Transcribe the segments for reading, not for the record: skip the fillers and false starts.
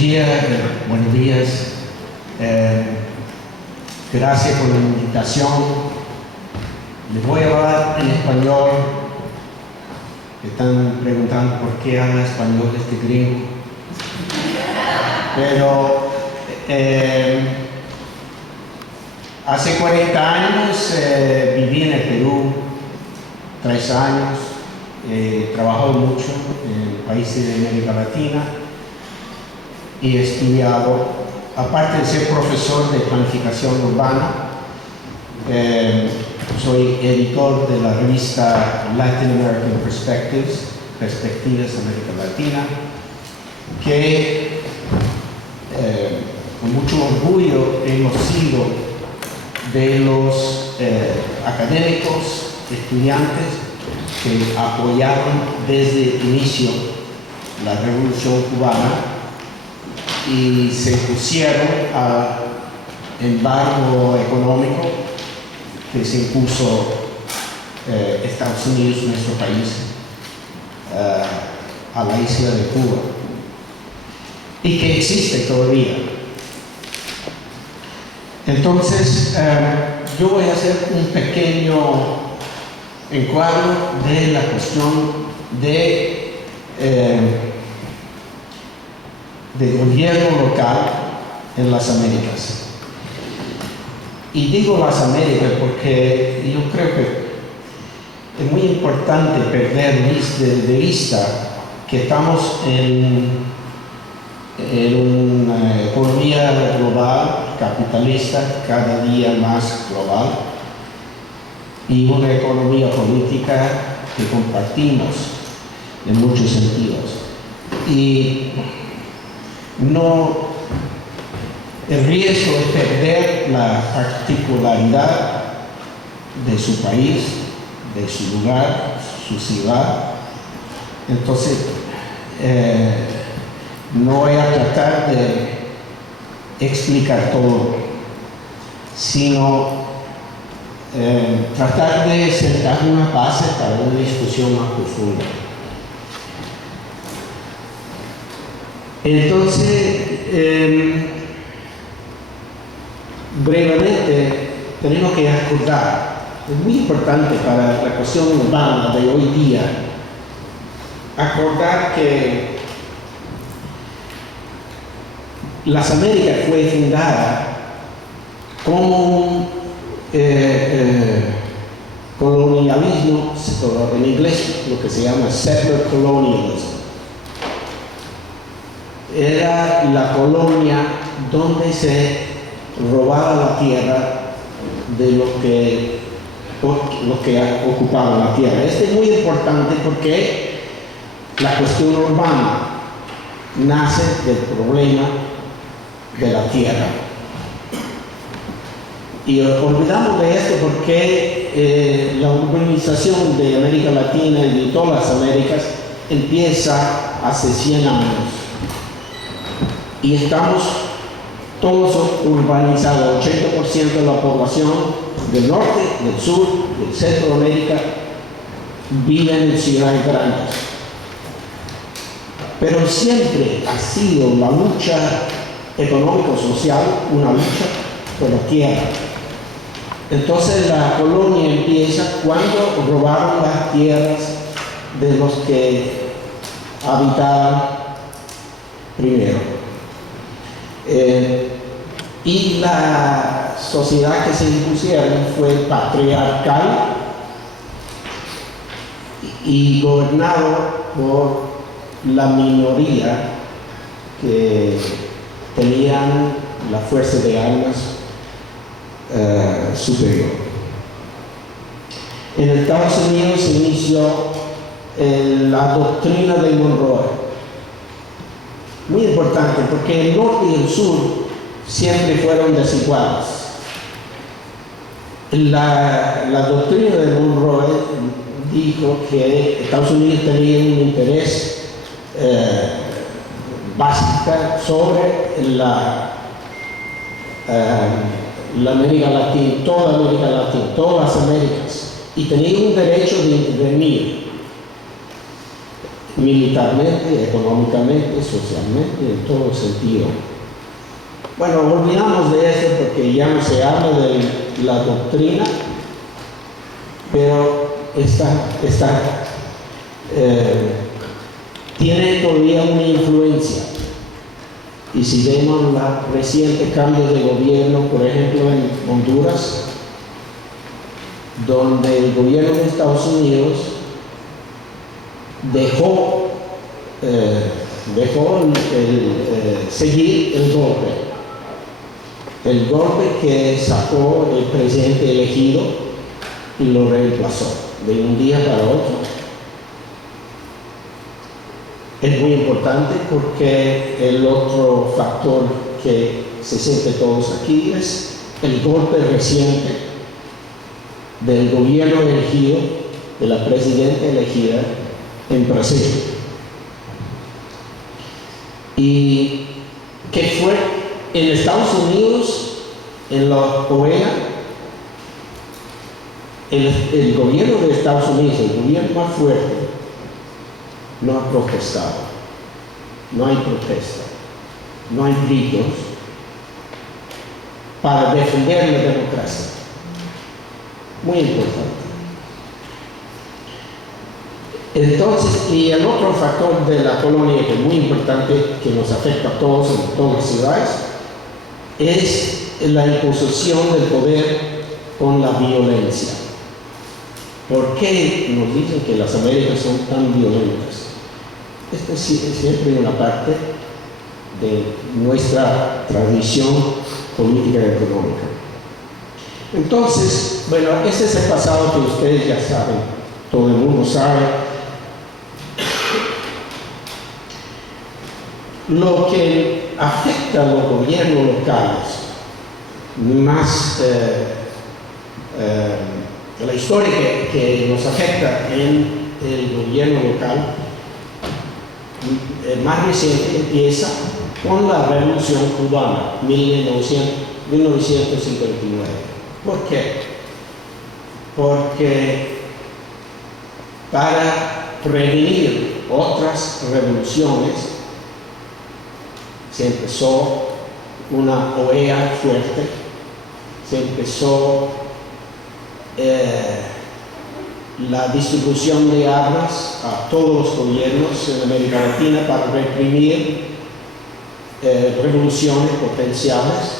buenos días. Gracias por la invitación. Les voy a hablar en español. Están preguntando por qué habla español este gringo. Pero hace 40 años viví en el Perú, 3 años. He trabajado mucho en países de América Latina y he estudiado, aparte de ser profesor de planificación urbana, soy editor de la revista Latin American Perspectives, Perspectivas América Latina, que con mucho orgullo hemos sido de los académicos, estudiantes que apoyaron desde el inicio la Revolución Cubana y se pusieron al embargo económico que se impuso Estados Unidos, nuestro país, a la isla de Cuba y que existe todavía. Entonces, yo voy a hacer un pequeño encuadro de la cuestión de gobierno local en las Américas. Y digo las Américas porque yo creo que es muy importante perder de vista que estamos en una economía global, capitalista, cada día más global, y una economía política que compartimos en muchos sentidos. Y el riesgo es perder la particularidad de su país, de su lugar, su ciudad. Entonces, no voy a tratar de explicar todo, sino tratar de sentar una base para una discusión más profunda. Entonces, brevemente, tenemos que acordar, es muy importante para la cuestión urbana de hoy día, acordar que las Américas fue fundada como un colonialismo, en inglés lo que se llama settler colonialism. Era la colonia donde se robaba la tierra de los que ocupaban la tierra. Esto es muy importante porque la cuestión urbana nace del problema de la tierra. Y olvidamos de esto porque la urbanización de América Latina y de todas las Américas empieza hace 100 años. Y estamos todos urbanizados, 80% de la población del norte, del sur, del centro de América viven en ciudades grandes. Pero siempre ha sido la lucha económico-social una lucha por la tierra. Entonces la colonia empieza cuando robaron las tierras de los que habitaban primero. Y la sociedad que se impusieron fue patriarcal y gobernado por la minoría que tenían la fuerza de armas superior. En Estados Unidos se inició la doctrina de Monroe. Muy importante porque el norte y el sur siempre fueron desiguales. La doctrina de Monroe dijo que Estados Unidos tenía un interés básico sobre la América Latina, toda América Latina, todas las Américas, y tenía un derecho de intervenir militarmente, económicamente, socialmente, en todo sentido. Bueno, olvidamos de eso porque ya no se habla de la doctrina, pero tiene todavía una influencia. Y si vemos la reciente cambio de gobierno, por ejemplo en Honduras, donde el gobierno de Estados Unidos dejó seguir el golpe que sacó el presidente elegido y lo reemplazó de un día para otro. Es muy importante porque el otro factor que se siente todos aquí es el golpe reciente del gobierno elegido, de la presidenta elegida en Brasil. Y que fue en Estados Unidos, en la OEA, el gobierno de Estados Unidos, el gobierno más fuerte, no ha protestado, no hay protesta, no hay gritos para defender la democracia. Muy importante. Entonces, y el otro factor de la colonia que es muy importante, que nos afecta a todos en todas las ciudades, es la imposición del poder con la violencia. ¿Por qué nos dicen que las Américas son tan violentas? Esta es siempre una parte de nuestra tradición política y económica. Entonces, bueno, ese es el pasado que ustedes ya saben, todo el mundo sabe. Lo que afecta a los gobiernos locales, más la historia que nos afecta en el gobierno local, más reciente, empieza con la Revolución Cubana, 1959. ¿Por qué? Porque para prevenir otras revoluciones se empezó una OEA fuerte, se empezó la distribución de armas a todos los gobiernos en América Latina para reprimir revoluciones potenciales,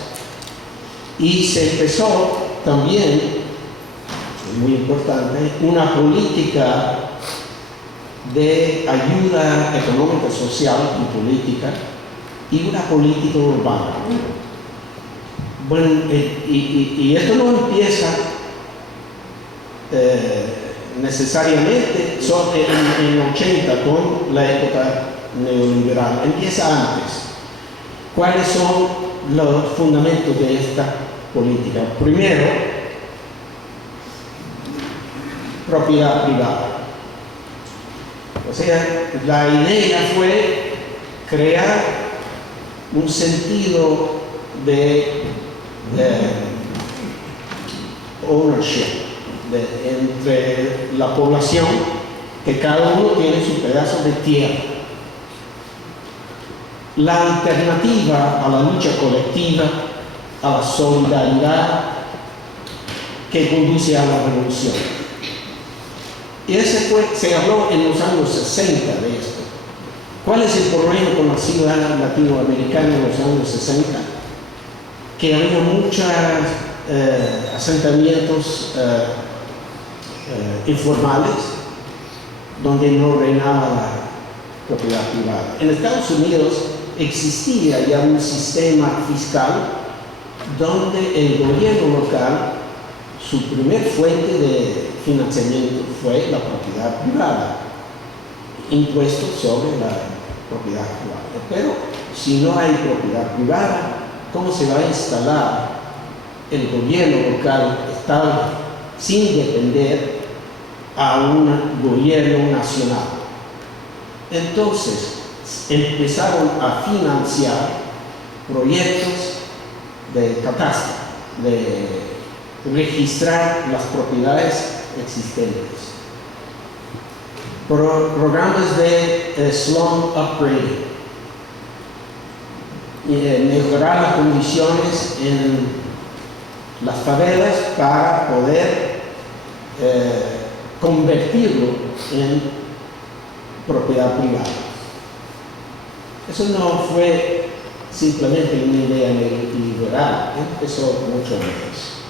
y se empezó también, muy importante, una política de ayuda económica, social y política, y una política urbana. Bueno, y esto no empieza necesariamente en 80 con la época neoliberal, empieza antes. ¿Cuáles son los fundamentos de esta política? Primero, propiedad privada. O sea, la idea fue crear un sentido de ownership entre la población, que cada uno tiene su pedazo de tierra. La alternativa a la lucha colectiva, a la solidaridad que conduce a la revolución. Y se habló en los años 60 de esto. ¿Cuál es el problema con la ciudad latinoamericana en los años 60? Que había muchos asentamientos informales donde no reinaba la propiedad privada. En Estados Unidos existía ya un sistema fiscal donde el gobierno local, su primer fuente de financiamiento fue la propiedad privada, impuestos sobre la propiedad privada. Pero si no hay propiedad privada, ¿cómo se va a instalar el gobierno local estable sin depender a un gobierno nacional? Entonces empezaron a financiar proyectos de catastro, de registrar las propiedades existentes. programas de slum upgrading, mejorar las condiciones en las favelas para poder convertirlo en propiedad privada. Eso no fue simplemente una idea liberal, empezó mucho antes.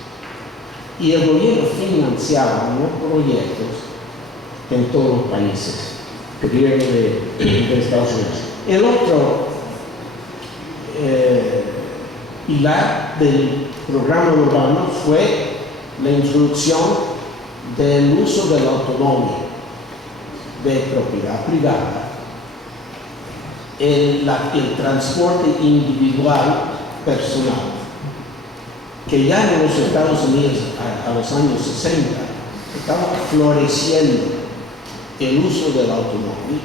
Y el gobierno financiaba los proyectos en todos los países, gobierno de Estados Unidos. El otro pilar del programa urbano fue la introducción del uso del automóvil de propiedad privada, el transporte individual personal, que ya en los Estados Unidos a los años 60 estaba floreciendo el uso del automóvil,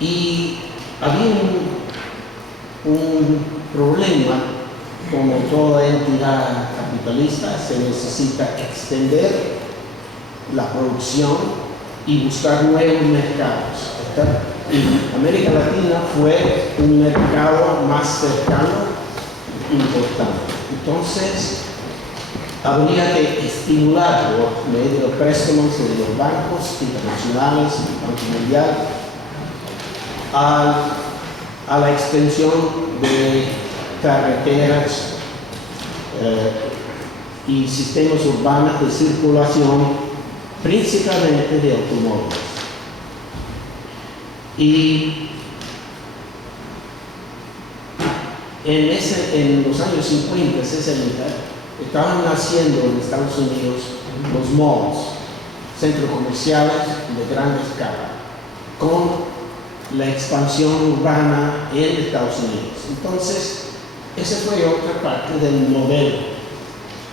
y había un problema. Como toda entidad capitalista, se necesita extender la producción y buscar nuevos mercados. Y América Latina fue un mercado más cercano, importante. Entonces, habría que estimular por medio de préstamos de los bancos internacionales, el Banco Mundial, a la extensión de carreteras y sistemas urbanos de circulación, principalmente de automóviles. Y en los años 50, 60, estaban naciendo en Estados Unidos los malls, centros comerciales de gran escala, con la expansión urbana en Estados Unidos. Entonces, esa fue otra parte del modelo,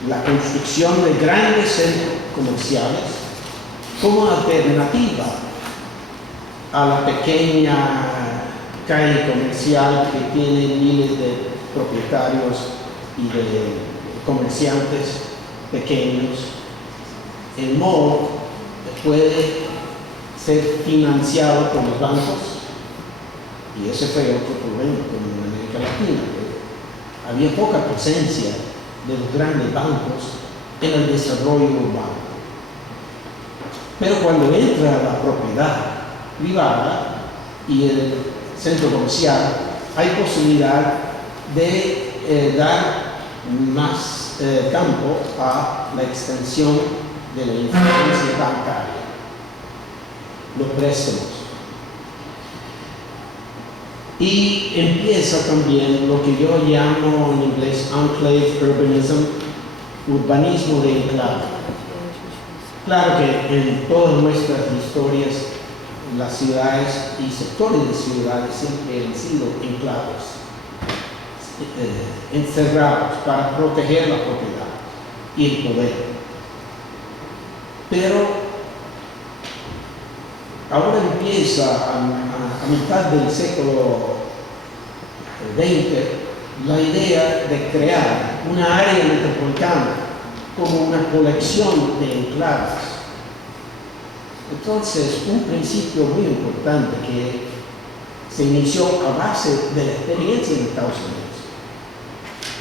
la construcción de grandes centros comerciales como alternativa a la pequeña calle comercial que tiene miles de propietarios y de comerciantes pequeños. El mall puede ser financiado por los bancos, y ese fue otro problema con América Latina. Había poca presencia de los grandes bancos en el desarrollo urbano. Pero cuando entra la propiedad privada y el centro comercial, hay posibilidad de dar más campo a la extensión de la influencia bancaria, los préstamos. Y empieza también lo que yo llamo en inglés enclave urbanism, urbanismo de enclave. Claro que en todas nuestras historias, las ciudades y sectores de ciudades siempre han sido enclaves, encerrados para proteger la propiedad y el poder. Pero ahora empieza a mitad del siglo XX la idea de crear una área metropolitana como una colección de enclaves. Entonces, un principio muy importante que se inició a base de la experiencia en Estados Unidos,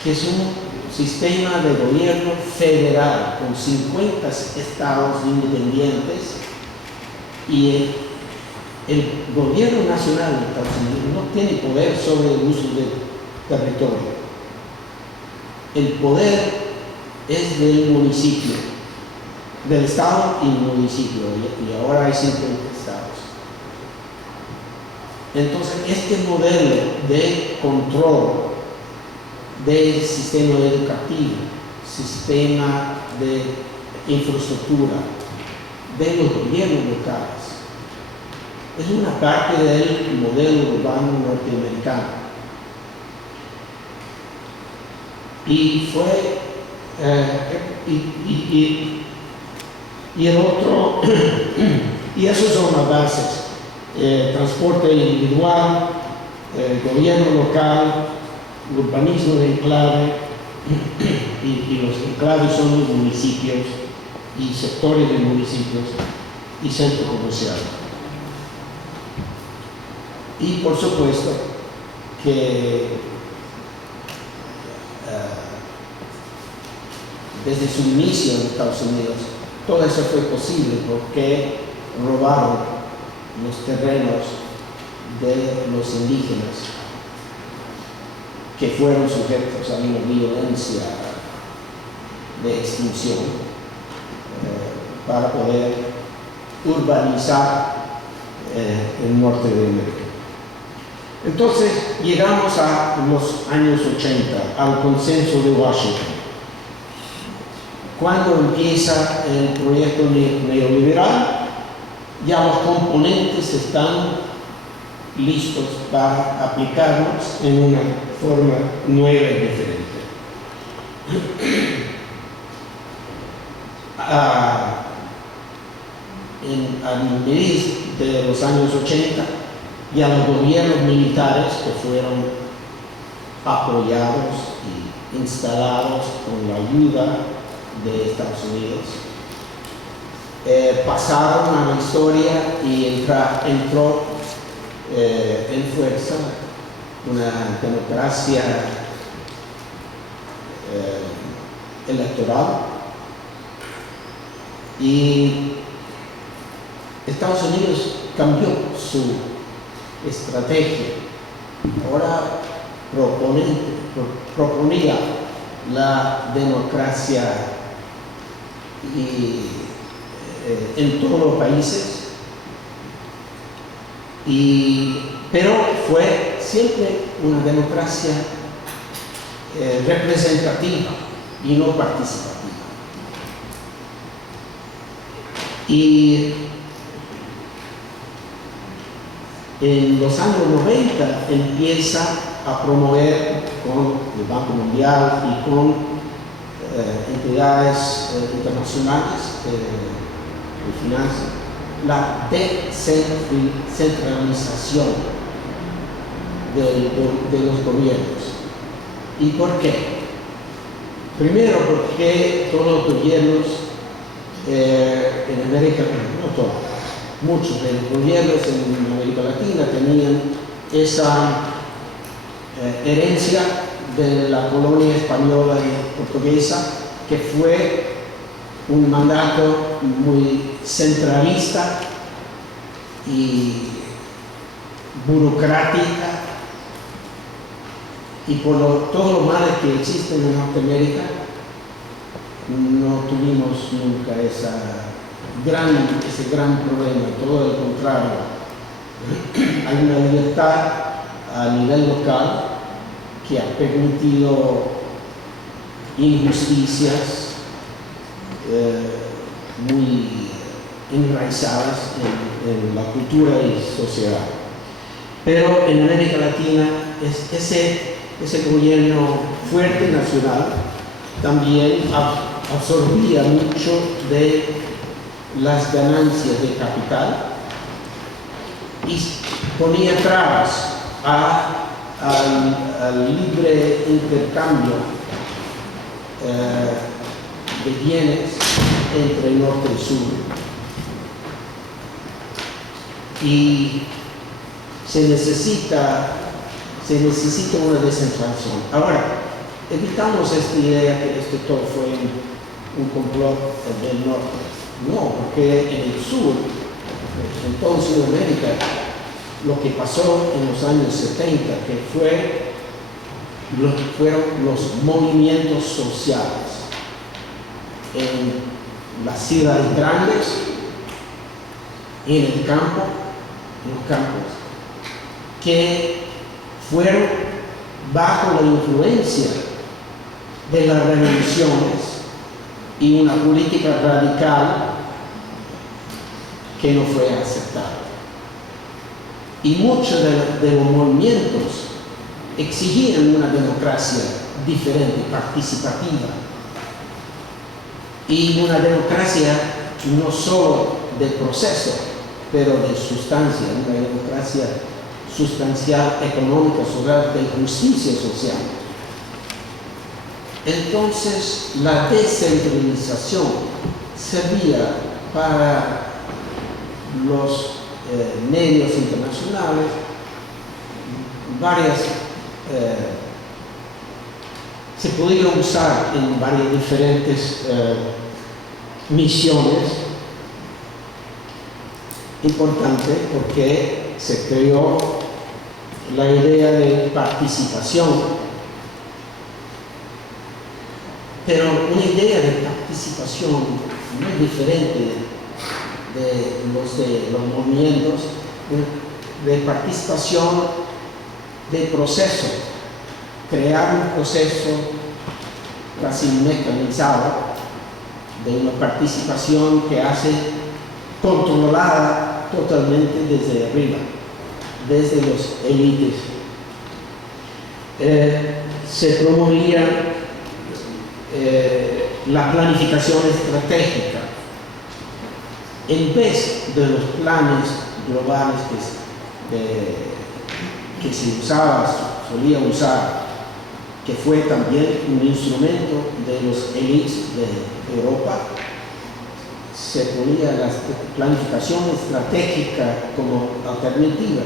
que es un sistema de gobierno federal con 50 estados independientes, y el gobierno nacional de Estados Unidos no tiene poder sobre el uso del territorio. El poder es del municipio, del estado y municipio, y ahora hay 50 estados. Entonces, este modelo de control del sistema educativo, sistema de infraestructura, de los gobiernos locales, es una parte del modelo urbano norteamericano. Y fue, y el otro, y esas son las bases: transporte individual, gobierno local, urbanismo de enclave, y los enclaves son los municipios y sectores de municipios, y centro comercial. Y por supuesto que desde su inicio en Estados Unidos, todo eso fue posible porque robaron los terrenos de los indígenas que fueron sujetos a una violencia de extinción para poder urbanizar el norte de América. Entonces llegamos a los años 80, al consenso de Washington, cuando empieza el proyecto neoliberal. Ya los componentes están listos para aplicarlos en una forma nueva y diferente. A mediados de los años 80, ya los gobiernos militares que fueron apoyados y instalados con la ayuda de Estados Unidos pasaron a la historia y entró en fuerza una democracia electoral, y Estados Unidos cambió su estrategia. Ahora proponía la democracia en todos los países, pero fue siempre una democracia representativa y no participativa. Y en los años 90 empieza a promover con el Banco Mundial y con entidades internacionales de finanzas la descentralización de los gobiernos. ¿Y por qué? Primero, porque todos los gobiernos en América, no todos, muchos de los gobiernos en América Latina tenían esa herencia de la colonia española y portuguesa, que fue un mandato muy centralista y burocrática, y por todos los males que existen en Norteamérica no tuvimos nunca ese gran problema. Todo el contrario, hay una libertad a nivel local que ha permitido injusticias muy enraizadas en la cultura y sociedad. Pero en América Latina ese gobierno fuerte nacional también absorbía mucho de las ganancias de capital y ponía trabas al libre intercambio de bienes entre el norte y el sur. Y se necesita una descentralización. Ahora, evitamos esta idea que esto todo fue un complot del norte. No, porque en el sur, en toda Sudamérica, lo que pasó en los años 70, que fueron los movimientos sociales en las ciudades grandes y en el campo, en los campos, que fueron bajo la influencia de las revoluciones y una política radical que no fue aceptada. Y muchos de los movimientos exigían una democracia diferente, participativa, y una democracia no solo de proceso, pero de sustancia, una democracia sustancial, económica, social, de justicia social. Entonces, la descentralización servía para los medios internacionales, se podía usar en varias diferentes misiones. Importante porque se creó la idea de participación, pero una idea de participación muy diferente de los movimientos, de participación de proceso, crear un proceso casi mecanizado de una participación que hace controlada totalmente desde arriba, desde los élites. Se promovía la planificación estratégica en vez de los planes globales que se solía usar, que fue también un instrumento de los élites de Europa. Se ponía la planificación estratégica como alternativa.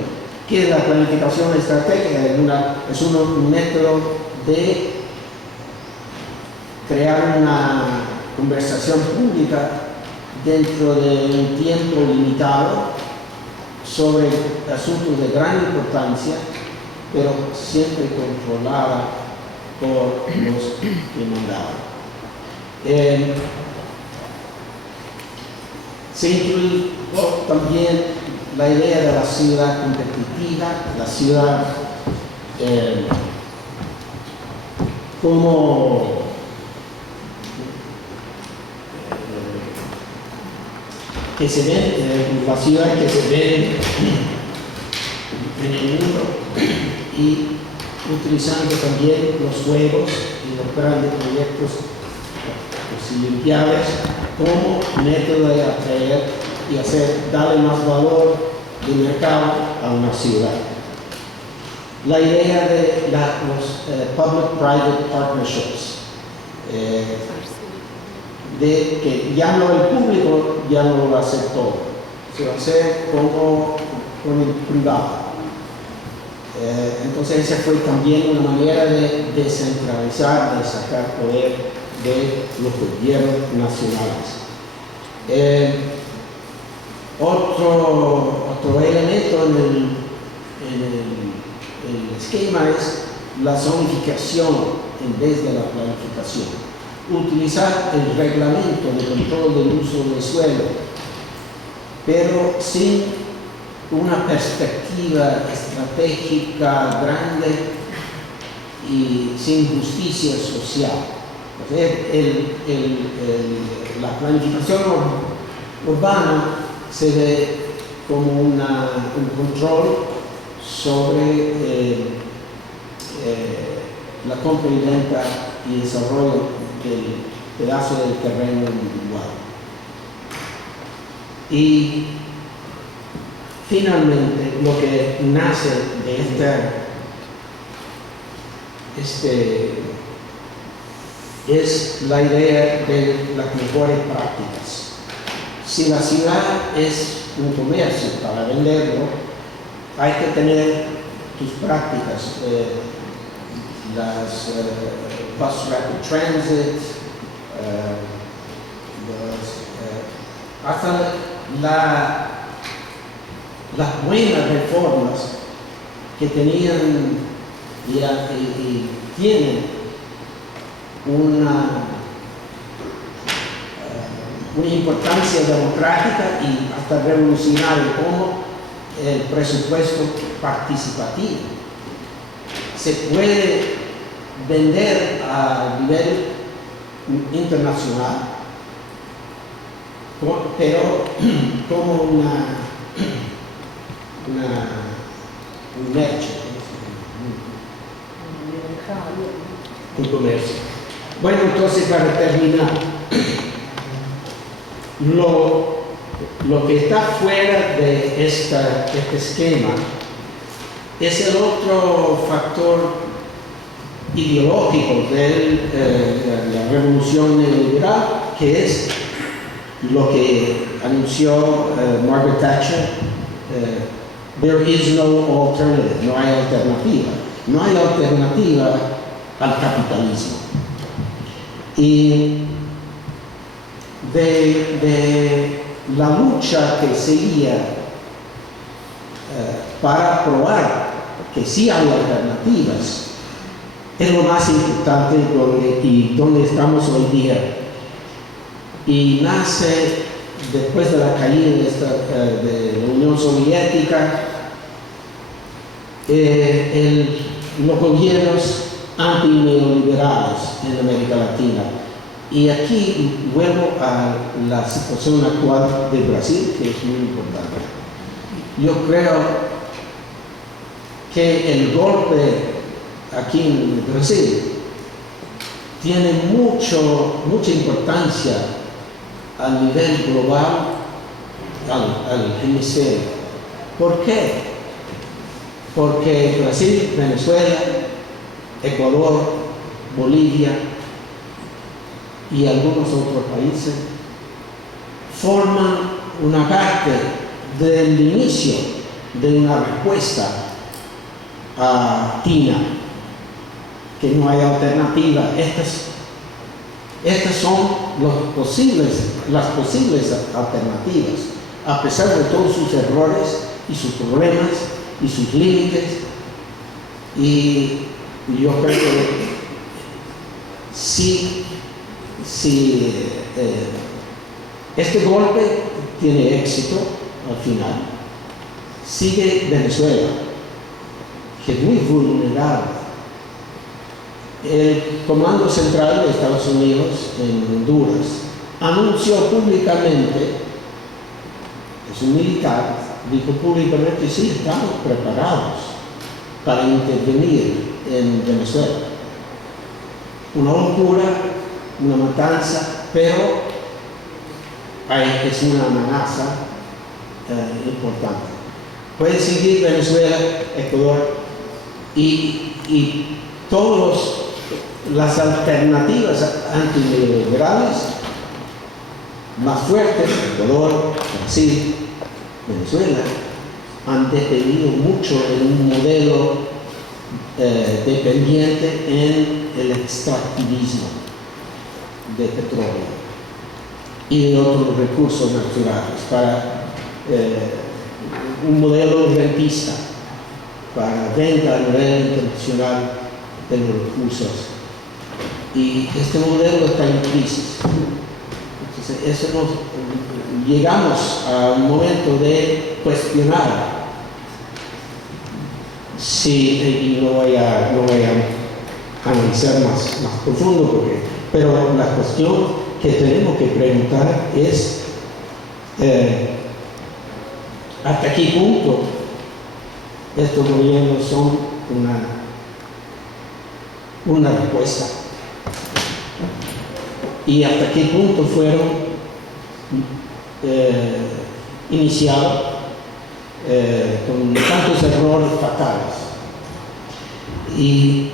¿Qué es la planificación estratégica? Es un método de crear una conversación pública dentro de un tiempo limitado sobre asuntos de gran importancia, pero siempre controlada por los que mandaban. Se incluyó también la idea de la ciudad competitiva, la ciudad como que se ve, la ciudad que se ve en el mundo, y utilizando también los juegos y los grandes proyectos, las Olimpiadas, como método de atraer y darle más valor de mercado a una ciudad. La idea de los public-private partnerships, de que ya no el público ya no lo hace todo, se va a hacer como con el privado. Entonces esa fue también una manera de descentralizar, de sacar poder de los gobiernos nacionales. Otro elemento en el esquema es la zonificación en vez de la planificación. Utilizar el reglamento de control del uso del suelo, pero sin una perspectiva estratégica grande y sin justicia social. La planificación urbana se ve como un control sobre la compra y venta y desarrollo del pedazo del terreno individual. Y finalmente lo que nace de es la idea de las mejores prácticas. Si la ciudad es un comercio para venderlo, hay que tener tus prácticas, las bus rapid transit, hasta las buenas reformas que tenían y tienen una importancia democrática y hasta revolucionaria, como el presupuesto participativo. Se puede vender a nivel internacional, pero como un mercado, un comercio. Bueno, entonces, para terminar, lo que está fuera de este esquema es el otro factor ideológico de la revolución neoliberal, que es lo que anunció Margaret Thatcher, there is no alternative, no hay alternativa. No hay alternativa al capitalismo. Y de la lucha que seguía para probar que sí hay alternativas, es lo más importante donde estamos hoy día. Y nace después de la caída de la Unión Soviética, los gobiernos antineoliberales en América Latina. Y aquí vuelvo a la situación actual de Brasil, que es muy importante. Yo creo que el golpe aquí en Brasil tiene mucha importancia a nivel global al hemisferio. ¿Por qué? Porque Brasil, Venezuela, Ecuador, Bolivia y algunos otros países forman una parte del inicio de una respuesta a TINA, que no hay alternativa. Estas son las posibles alternativas, a pesar de todos sus errores y sus problemas y sus límites. Y yo creo que si este golpe tiene éxito al final, sigue Venezuela, que es muy vulnerable. El Comando Central de Estados Unidos en Honduras anunció públicamente, es un militar, dijo públicamente: sí, estamos preparados para intervenir en Venezuela. Una locura, una matanza, pero es una amenaza importante. Puede seguir Venezuela, Ecuador y todas las alternativas antineoliberales más fuertes, Ecuador, Brasil, Venezuela, han dependido mucho en un modelo dependiente en el extractivismo de petróleo y de otros recursos naturales, para un modelo rentista, para venta a nivel internacional de los recursos. Y este modelo está en crisis. Entonces, llegamos a un momento de cuestionar y no voy a analizar más profundo, pero la cuestión que tenemos que preguntar es hasta qué punto estos gobiernos son una respuesta y hasta qué punto fueron iniciados con tantos errores fatales. Y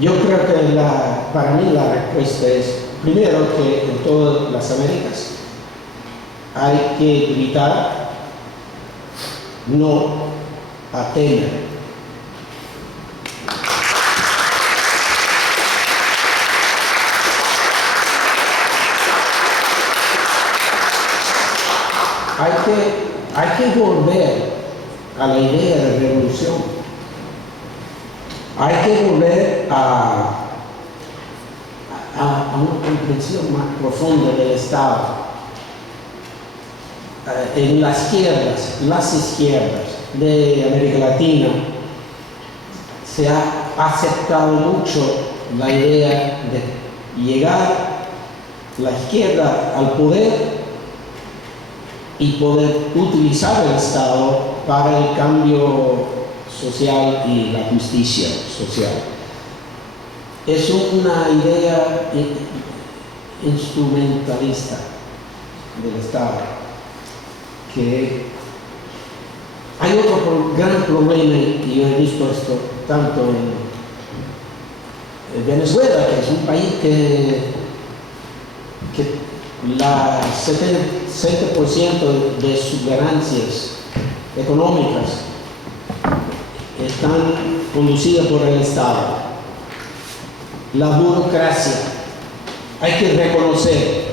yo creo que para mí la respuesta es, primero, que en todas las Américas hay que gritar no a temer. Hay que volver a la idea de revolución. Hay que volver a una comprensión más profunda del Estado. En las izquierdas de América Latina se ha aceptado mucho la idea de llegar la izquierda al poder y poder utilizar el Estado para el cambio social y la justicia social. Es una idea instrumentalista del Estado, que hay otro gran problema, y yo he visto esto tanto en Venezuela, que es un país que la 70% de sus ganancias económicas están conducidas por el Estado. La burocracia. Hay que reconocer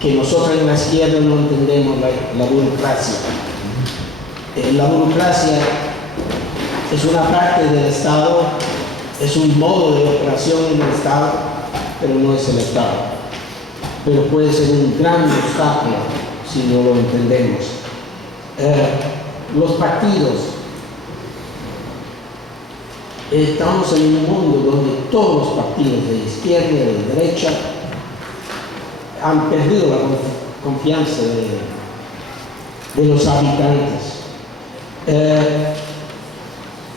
que nosotros en la izquierda no entendemos la burocracia. La burocracia es una parte del Estado, es un modo de operación en el Estado, pero no es el Estado. Pero puede ser un gran obstáculo si no lo entendemos. Los partidos. Estamos en un mundo donde todos los partidos de izquierda y de derecha han perdido la confianza de los habitantes.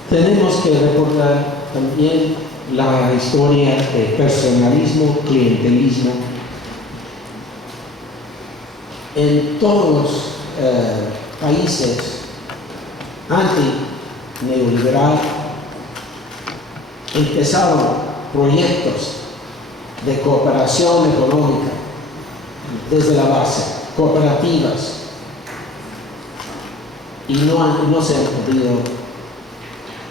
Tenemos que recordar también la historia de personalismo, clientelismo. En todos los países anti-neoliberal empezaron proyectos de cooperación económica desde la base, cooperativas, y no se han podido.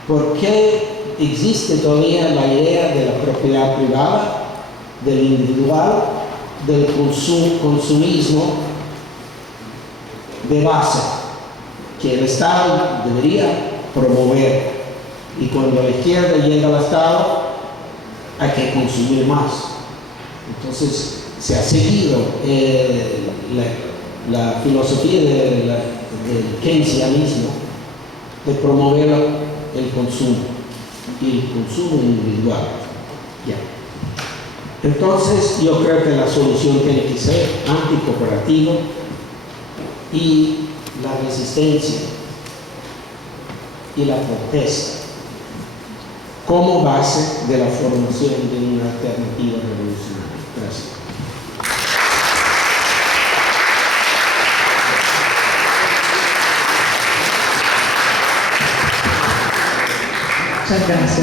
¿Por qué existe todavía la idea de la propiedad privada, del individual, del consumismo de base, que el Estado debería promover? Y cuando la izquierda llega al Estado, hay que consumir más. Entonces, se ha seguido la filosofía del keynesianismo de promover el consumo y el consumo individual. Ya. Entonces, yo creo que la solución tiene que ser anticooperativa y la resistencia y la protesta como base de la formación de una alternativa revolucionaria. Gracias. Muchas gracias.